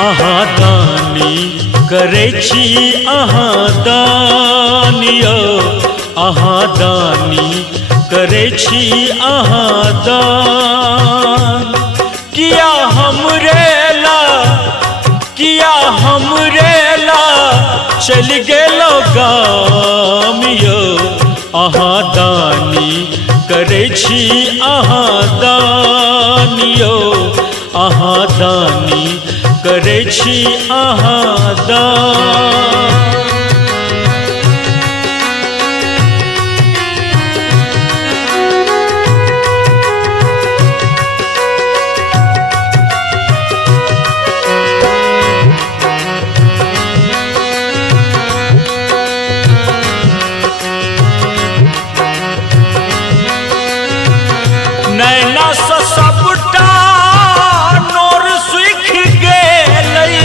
अहाँ दानी करै छी अहाँ दानियो, अहाँ दानी करै छी अहाँ दान। किया हमरे ला, किया हमरे ला चल गेलो गाम यो, अहाँ दानी करै छी अहाँ दानियो, अहाँ दानी करै छी अहाँ दान। नैना से सबटा नोर सुख गेलै,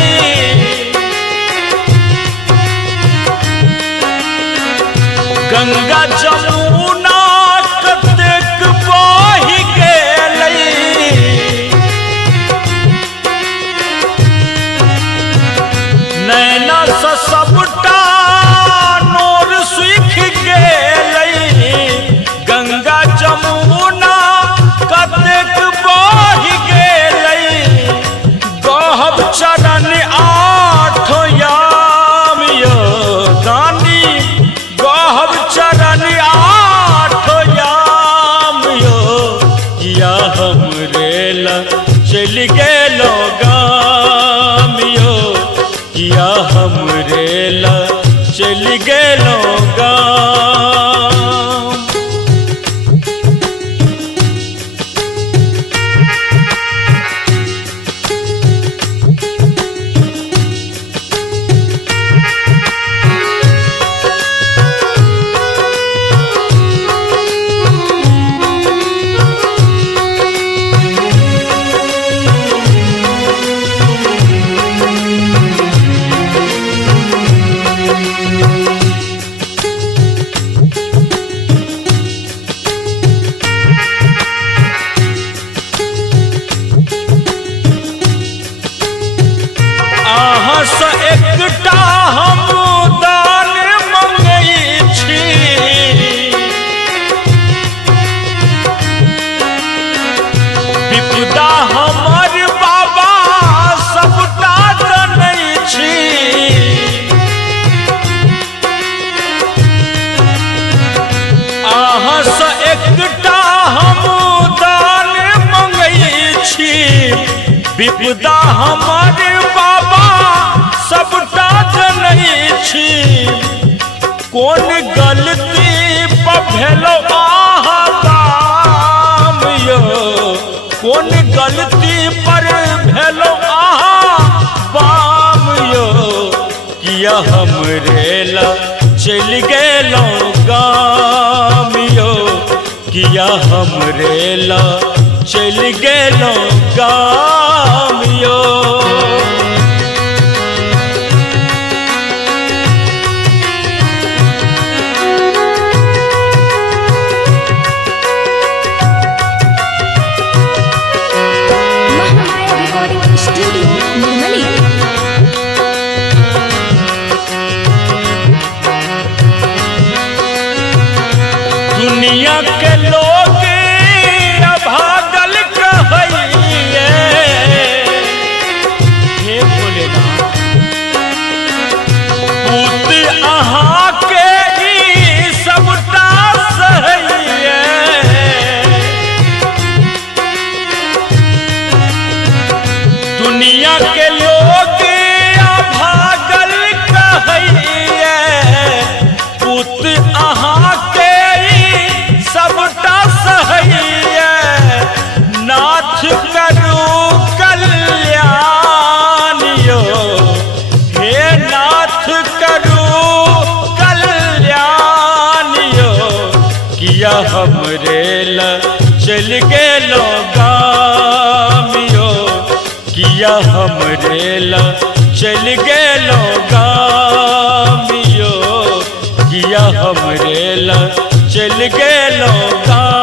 गंगा जमुना कतेक बहि गेलै, नैना से सबटा नोर सुख गेलै, गंगा जमुना कतेक बहि गेलै, गहब चरण आठ याम यो दानी, गहब चरण आठ याम यो, किया हमरे ला चल गेलो गाम यो, किया हमरे ला चल गेलो गाम। से एकटा हम दान मंगै छी, विपदा हमर बाबा सबटा जनै छी, अहाँ से एकटा हम दान मंगै छी, विपदा हमर बाबा सबटा जनै छी, कोन गलती पर भेलो अहाँ काम यो, कोन गलती पर भेलो अहाँ काम यो, किया हमरे ला चल गेलो गाम यो, किया हमरे ला चल गेलो गाम यो। दुनिया के लोग अभागल कहैये, हे भोलेनाथ पूत अहाँ के ई सबटा सहैये, दुनिया के लोग अभागल कहैये, पूत अहाँ के सबटा सहैये, नाथ करू कल्याण यो, हे नाथ करू कल्याण यो, किया हमरे ला चल गेलो गाम यो, किया हमरे ला चल गेलो गाम यो, किया हमरे ला चल गेलो गाम।